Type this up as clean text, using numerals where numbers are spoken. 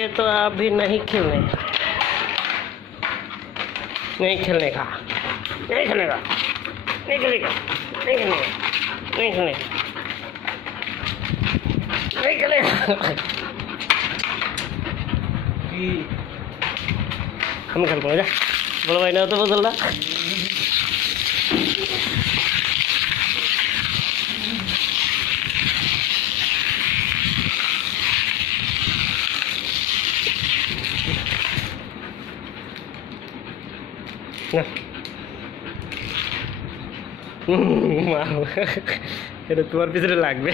मुझे तो अभी नहीं खेलने का, नहीं खेलने का, नहीं खेलेगा, नहीं खेलेगा, नहीं खेलेगा, नहीं खेलेगा, नहीं खेलेगा। हम खेल पाओ जा बोलो भाई ना तो बोल रहा না এটা তোমার পিছনে লাগবে।